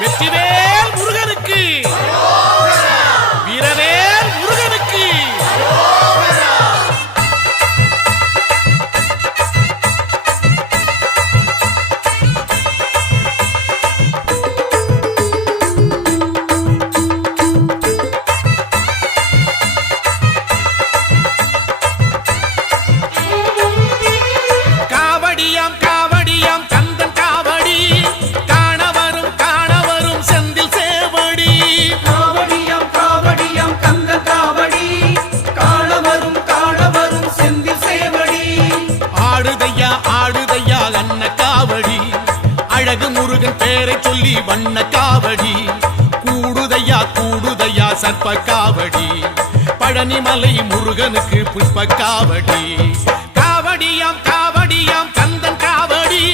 வெற்றிவேல் முருகனுக்கு, வீரவேல் முருகனுக்கு. காவடியாம் காவடியாம் கந்தன் காவடி காண வரும் செந்தில் சேவடி. காவடியாம் காவடியாம் கந்தன் காவடி காண வரும் செந்தில் சேவடி. ஆடுதையா அன்ன காவடி, அழகு முருகன் பேரை சொல்லி வண்ண காவடி. கூடுதையா சர்ப்ப காவடி, பழனிமலை முருகனுக்கு புஷ்ப காவடி. காவடியாம் காவடியாம் கந்தன் காவடி